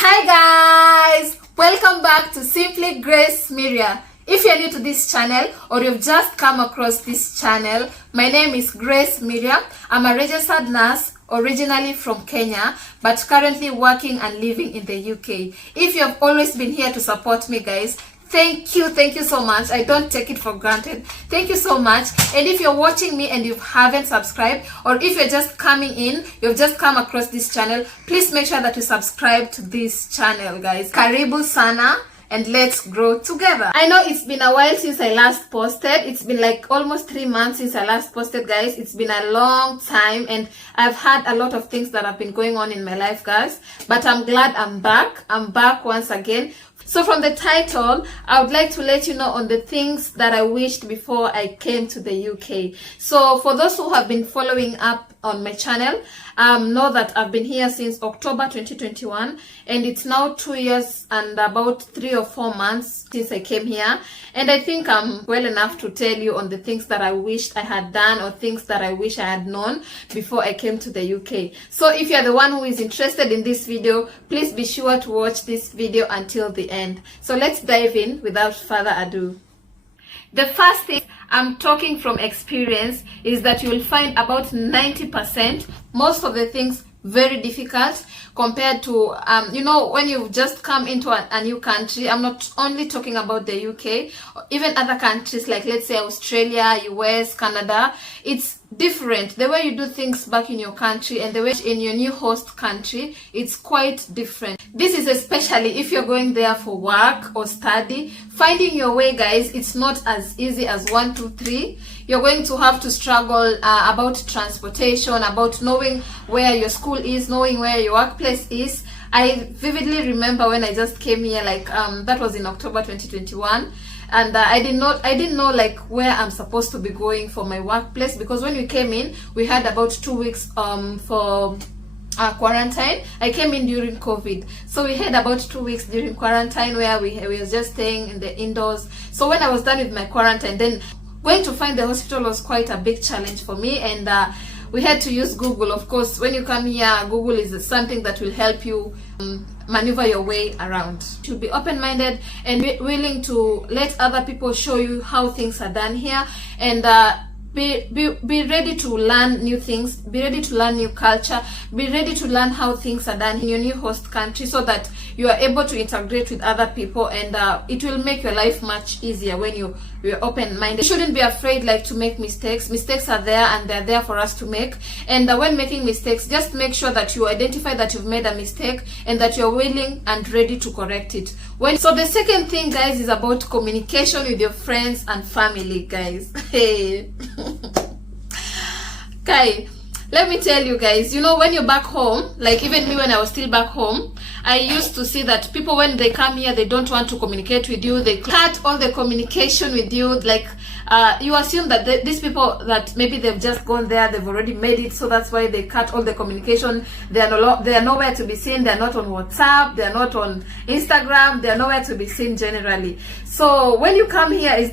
Hi guys, welcome back to Simply Grace Media. If you're new to this channel or you've just come across this channel, my name is Grace Media. I'm a registered nurse originally from Kenya but currently working and living in the UK. If you have always been here to support me guys, thank you so much. I don't take it for granted. Thank you so much. And if you're watching me and you haven't subscribed, or if you're just coming in, you've just come across this channel, please make sure that you subscribe to this channel guys. Karibu sana and let's grow together. I know it's been a while since I last posted. It's been like almost 3 months since I last posted guys. It's been a long time and I've had a lot of things that have been going on in my life guys, but I'm glad I'm back once again. So from the title, I would like to let you know on the things that I wished before I came to the UK. So for those who have been following up on my channel, know that I've been here since October 2021 and it's now 2 years and about 3 or 4 months since I came here. And I think I'm well enough to tell you on the things that I wished I had done or things that I wish I had known before I came to the UK. So if you're the one who is interested in this video, please be sure to watch this video until the end. So let's dive in without further ado. The first thing, I'm talking from experience, is that you will find about 90%, most of the things very difficult compared to when you've just come into a new country. I'm not only talking about the UK, even other countries like let's say Australia, US, Canada. It's different. The way you do things back in your country and the way in your new host country, it's quite different. This is especially if you're going there for work or study. Finding your way guys, it's not as easy as 1, 2, 3. You're going to have to struggle about transportation, about knowing where your school is, knowing where your workplace is. I vividly remember when I just came here, like that was in October 2021, and I didn't know like where I'm supposed to be going for my workplace, because when we came in, we had about 2 weeks for quarantine. I came in during COVID, so we had about 2 weeks during quarantine where we were just staying in the indoors. So when I was done with my quarantine, then going to find the hospital was quite a big challenge for me, and we had to use Google. Of course, when you come here, Google is something that will help you maneuver your way around. You should be open-minded and willing to let other people show you how things are done here, and be ready to learn new things, be ready to learn new culture, be ready to learn how things are done in your new host country, so that you are able to integrate with other people, and it will make your life much easier when you're open-minded. You shouldn't be afraid like to make mistakes. Mistakes are there and they're there for us to make, and when making mistakes, just make sure that you identify that you've made a mistake and that you're willing and ready to correct it. So the second thing guys is about communication with your friends and family guys. Hey okay, let me tell you guys, when you're back home, like even me when I was still back home, I used to see that people, when they come here, they don't want to communicate with you. They cut all the communication with you. Like you assume that these people, that maybe they've just gone there, they've already made it, so that's why they cut all the communication. They are nowhere to be seen. They're not on WhatsApp, they're not on Instagram, they're nowhere to be seen generally. So when you come here is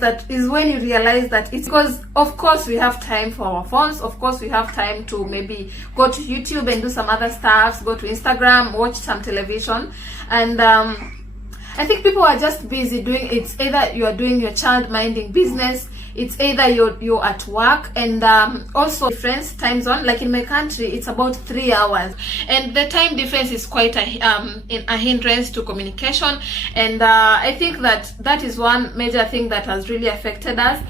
when you realize that it's because of course we have time for our phones, of course we have time to maybe go to YouTube and do some other stuff, go to Instagram, watch some television, and I think people are just busy doing, it's either you are doing your child minding business, it's either you're at work, and also difference time zone. Like in my country, it's about 3 hours, and the time difference is quite a hindrance to communication. And I think that is one major thing that has really affected us.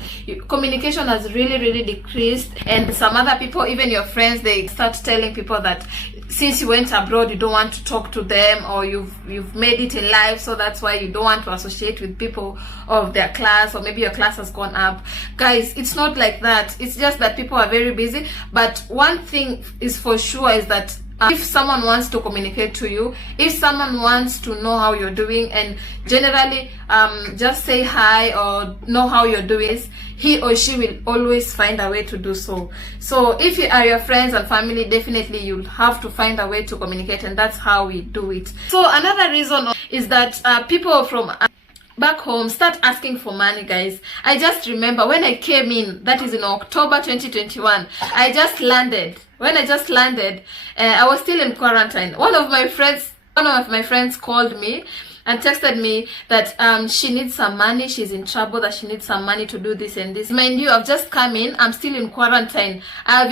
Communication has really decreased, and some other people, even your friends, they start telling people that since you went abroad, you don't want to talk to them, or you've made it in life, so that's why you don't want to associate with people of their class, or maybe your class has gone up. Guys, it's not like that. It's just that people are very busy. But one thing is for sure is that if someone wants to communicate to you, if someone wants to know how you're doing, and generally just say hi or know how you're doing, he or she will always find a way to do so. So if you are your friends and family, definitely you'll have to find a way to communicate, and that's how we do it. So another reason is that people from back home start asking for money, guys. I just remember when I came in, that is in October 2021, I just landed. When I just landed, I was still in quarantine. One of my friends One of my friends called me and texted me that she needs some money, she's in trouble, that she needs some money to do this and this. Mind you, I've just come in, I'm still in quarantine. I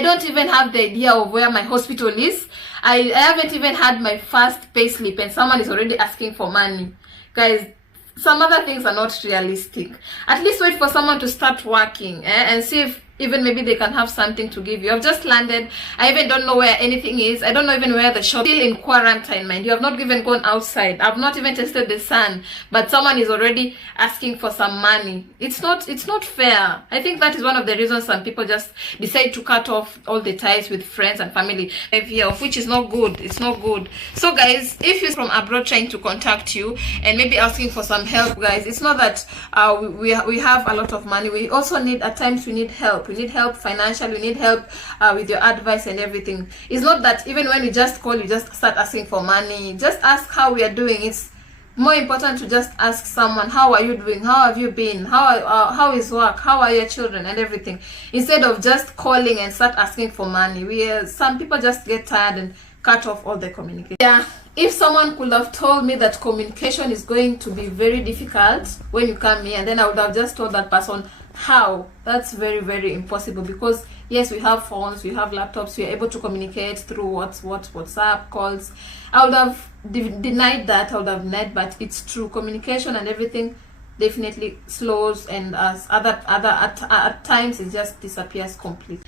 don't even have the idea of where my hospital is. I haven't even had my first pay slip and someone is already asking for money. Guys, some other things are not realistic. At least wait for someone to start working and see if even maybe they can have something to give you. I've just landed. I even don't know where anything is. I don't know even where the shop. Still in quarantine, mind you. I've not even gone outside. I've not even tested the sun. But someone is already asking for some money. It's not fair. I think that is one of the reasons some people just decide to cut off all the ties with friends and family, which is not good. It's not good. So guys, if you're from abroad trying to contact you and maybe asking for some help, guys, it's not that we have a lot of money. We also need, at times we need help. We need help financially, we need help with your advice and everything. It's not that even when you just call, you just start asking for money. Just ask how we are doing. It's more important to just ask someone, how are you doing? How have you been? How is work? How are your children and everything? Instead of just calling and start asking for money. Some people just get tired and cut off all the communication. Yeah, if someone could have told me that communication is going to be very difficult when you come here, then I would have just told that person how. That's very, very impossible, because yes, we have phones, we have laptops, we are able to communicate through WhatsApp calls. I would have denied that. I would have denied, but it's true. Communication and everything definitely slows, and as at times it just disappears completely.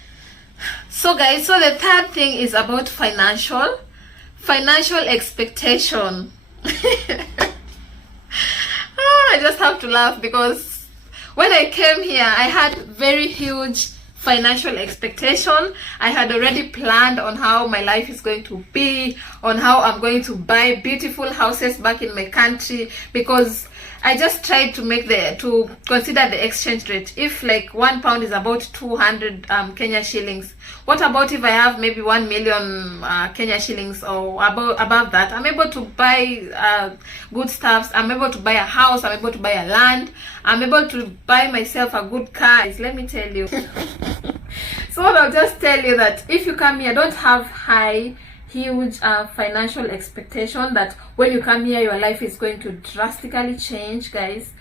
So guys, so the third thing is about financial expectation. I just have to laugh because when I came here, I had very huge financial expectation. I had already planned on how my life is going to be, on how I'm going to buy beautiful houses back in my country, because I just tried to consider the exchange rate. If like £1 is about 200 Kenya shillings, what about if I have maybe 1 million Kenya shillings or above that? I'm able to buy good stuffs. I'm able to buy a house. I'm able to buy a land. I'm able to buy myself a good car. Let me tell you. So I'll just tell you that if you come here, don't have huge financial expectation that when you come here your life is going to drastically change, guys.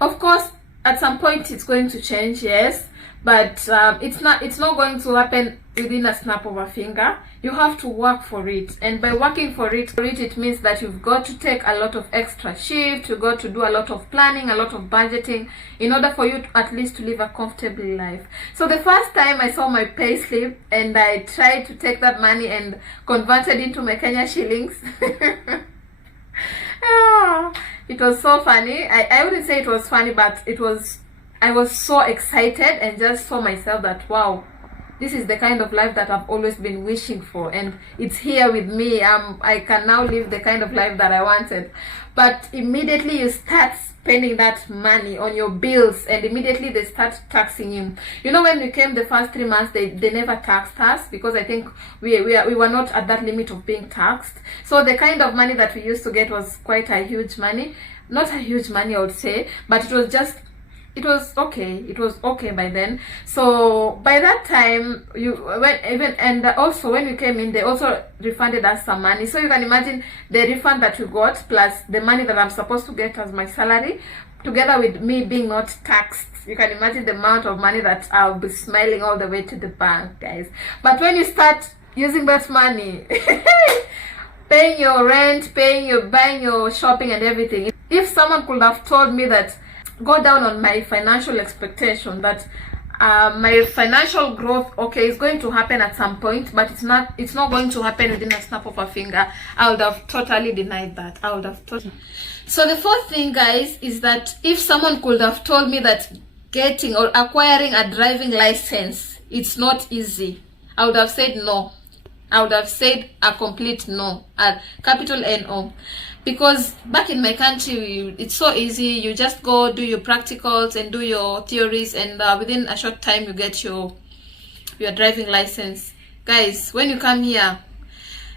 Of course, at some point it's going to change, yes, but it's not going to happen within a snap of a finger. You have to work for it, and by working for it, it means that you've got to take a lot of extra shift. You've got to do a lot of planning, a lot of budgeting, in order for you to at least to live a comfortable life. So the first time I saw my pay slip and I tried to take that money and convert it into my Kenya shillings, it was so funny. I wouldn't say it was funny, but I was so excited and just saw myself that, wow, this is the kind of life that I've always been wishing for, and it's here with me. I can now live the kind of life that I wanted. But immediately you start spending that money on your bills, and immediately they start taxing you. You know, when we came the first 3 months, they never taxed us, because I think we were not at that limit of being taxed. So the kind of money that we used to get was quite a huge money. Not a huge money, I would say, but it was okay by then. So by that time, also when we came in, they also refunded us some money. So you can imagine the refund that we got plus the money that I'm supposed to get as my salary, together with me being not taxed. You can imagine the amount of money that I'll be smiling all the way to the bank, guys. But when you start using that money, paying your rent, buying your shopping and everything, if someone could have told me that, go down on my financial expectation, that my financial growth, okay, is going to happen at some point, but it's not going to happen within a snap of a finger, I would have totally denied that. So the fourth thing, guys, is that if someone could have told me that getting or acquiring a driving license, it's not easy, I would have said no. I would have said a complete no, a capital N-O. Because back in my country, it's so easy. You just go do your practicals and do your theories, and within a short time you get your driving license. Guys, when you come here,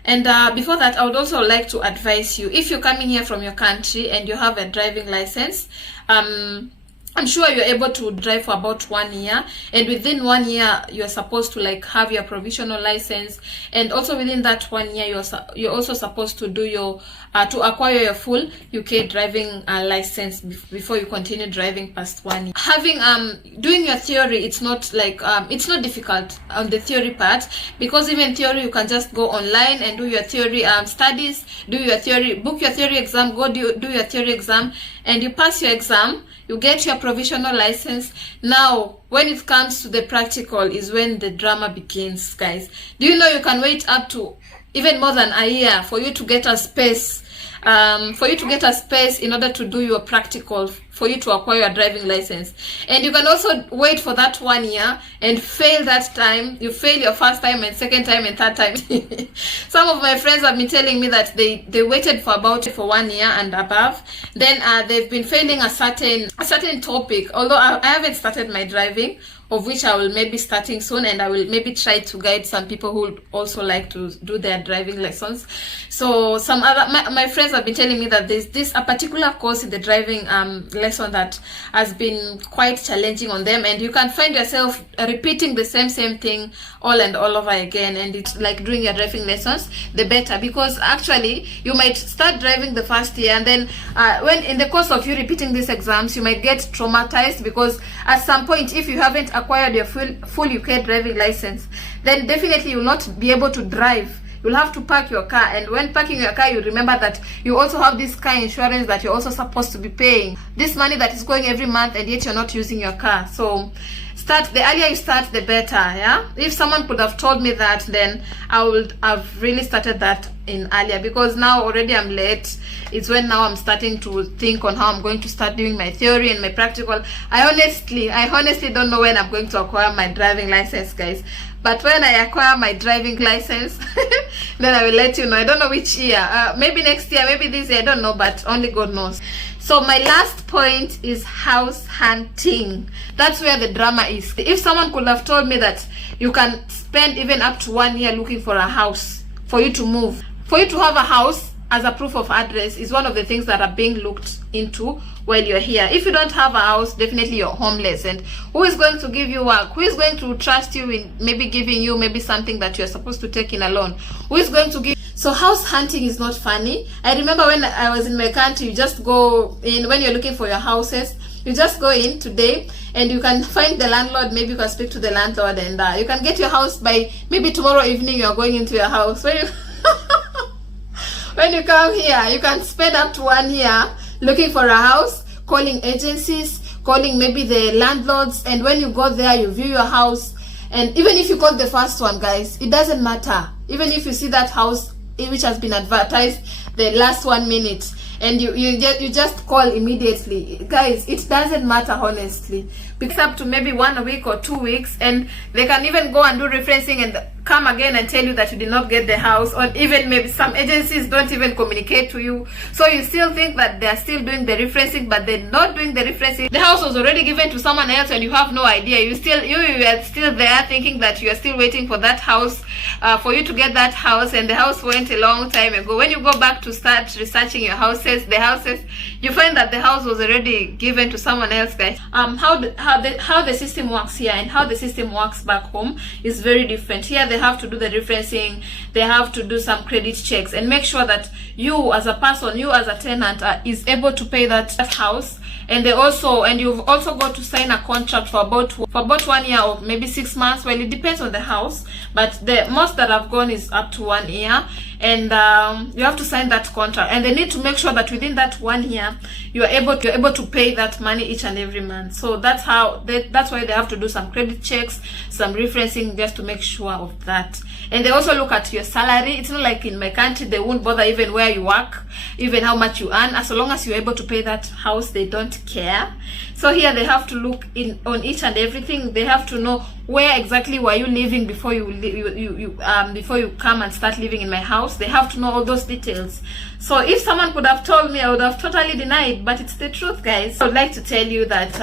and before that, I would also like to advise you, if you're coming here from your country and you have a driving license, I'm sure you're able to drive for about 1 year, and within 1 year you're supposed to like have your provisional license, and also within that 1 year you're also supposed to do your to acquire your full UK driving license before you continue driving past 1 year. Having doing your theory, it's not like it's not difficult on the theory part, because even theory you can just go online and do your theory studies, do your theory, book your theory exam, go do your theory exam, and you pass your exam, you get your provisional license. Now when it comes to the practical is when the drama begins, guys. Do you know you can wait up to even more than a year for you to get a space in order to do your practical, for you to acquire your driving license. And you can also wait for that 1 year and fail that time. You fail your first time and second time and third time. Some of my friends have been telling me that they waited for 1 year and above, then they've been failing a certain topic. Although I haven't started my driving, of which I will maybe starting soon, and I will maybe try to guide some people who would also like to do their driving lessons. So some other my friends have been telling me that there's a particular course in the driving lesson that has been quite challenging on them, and you can find yourself repeating the same thing all and all over again. And it's like doing your driving lessons the better, because actually you might start driving the first year, and then when in the course of you repeating these exams, you might get traumatized, because at some point, if you haven't acquired your full UK driving license, then definitely you will not be able to drive. You'll have to park your car, and when parking your car, you remember that you also have this car insurance that you're also supposed to be paying, this money that is going every month, and yet you're not using your car. So the earlier you start, the better. Yeah, if someone could have told me that, then I would have really started that in earlier, because now already I'm late. It's when now I'm starting to think on how I'm going to start doing my theory and my practical. I honestly don't know when I'm going to acquire my driving license, guys. But when I acquire my driving license, then I will let you know. I don't know which year. Maybe next year, maybe this year, I don't know, but only God knows. So my last point is house hunting. That's where the drama is. If someone could have told me that you can spend even up to 1 year looking for a house for you to move, for you to have a house as a proof of address is one of the things that are being looked into while you're here. If you don't have a house, definitely you're homeless. And who is going to give you work? Who is going to trust you in maybe giving you maybe something that you're supposed to take in a loan? Who is going to give? So house hunting is not funny. I remember when I was in my country, you just go in, when you're looking for your houses, you just go in today and you can find the landlord. Maybe you can speak to the landlord, and you can get your house by maybe tomorrow evening. You are going into your house. When you come here, you can spend up to 1 year looking for a house, calling agencies, calling maybe the landlords, and when you go there, you view your house. And even if you call the first one, guys, it doesn't matter. Even if you see that house which has been advertised the last 1 minute, and you just call immediately, guys, it doesn't matter, honestly. It's up to maybe 1 week or 2 weeks, and they can even go and do referencing and come again and tell you that you did not get the house, or even maybe some agencies don't even communicate to you, so you still think that they're still doing the referencing, but they're not doing the referencing. The house was already given to someone else and you have no idea. You are still there thinking that you are still waiting for that house, for you to get that house, and the house went a long time ago. When you go back to start researching your houses, you find that the house was already given to someone else, guys. How the system works here and how the system works back home is very different. Here they have to do the referencing, they have to do some credit checks and make sure that you as a person, you as a tenant is able to pay that house. And you've also got to sign a contract for about 1 year or maybe 6 months. Well, it depends on the house, but the most that I've gone is up to 1 year. And you have to sign that contract, and they need to make sure that within that 1 year you're able to pay that money each and every month. So that's why they have to do some credit checks, some referencing, just to make sure of that. And they also look at your salary. It's not like in my country, they won't bother even where you work, even how much you earn. As long as you're able to pay that house, they don't care. So here they have to look on each and everything. They have to know where exactly were you living before you before you come and start living in my house. They have to know all those details. So if someone could have told me, I would have totally denied, but it's the truth, guys. I would like to tell you that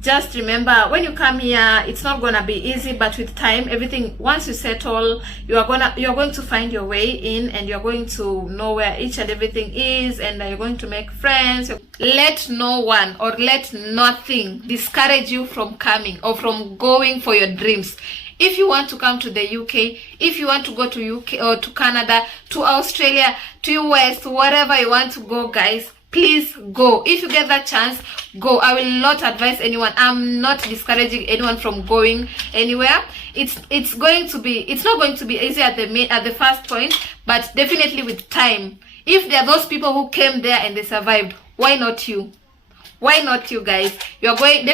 just remember, when you come here, it's not gonna be easy, but with time, everything, once you settle, you're going to find your way in, and you're going to know where each and everything is, and you're going to make friends. Let no one or let nothing discourage you from coming or from going for your dreams. If you want to come to the UK, if you want to go to UK or to Canada, to Australia, to US, to wherever you want to go, guys, please go. If you get that chance, go. I will not advise anyone. I'm not discouraging anyone from going anywhere. It's not going to be easy at the first point, but definitely with time. If there are those people who came there and they survived, why not you? Why not you, guys? You're going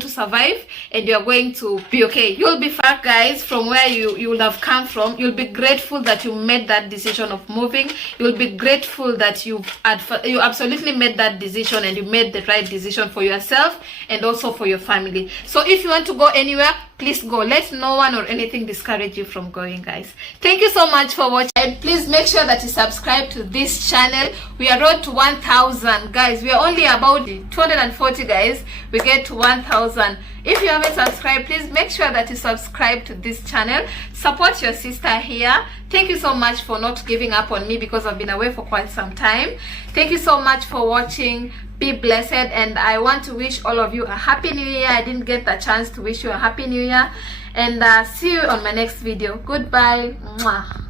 to survive, and you're going to be okay. You'll be far, guys, from where you would have come from. You'll be grateful that you made that decision of moving. You'll be grateful that you absolutely made that decision, and you made the right decision for yourself and also for your family. So if you want to go anywhere, please go. Let no one or anything discourage you from going, guys. Thank you so much for watching, and please make sure that you subscribe to this channel. We are road to 1,000, guys. We are only about 240, guys. We get to 1,000. If you haven't subscribed, please make sure that you subscribe to this channel. Support your sister here. Thank you so much for not giving up on me, because I've been away for quite some time. Thank you so much for watching. Be blessed, and I want to wish all of you a happy new year. I didn't get the chance to wish you a happy new year, and see you on my next video. Goodbye. Mwah.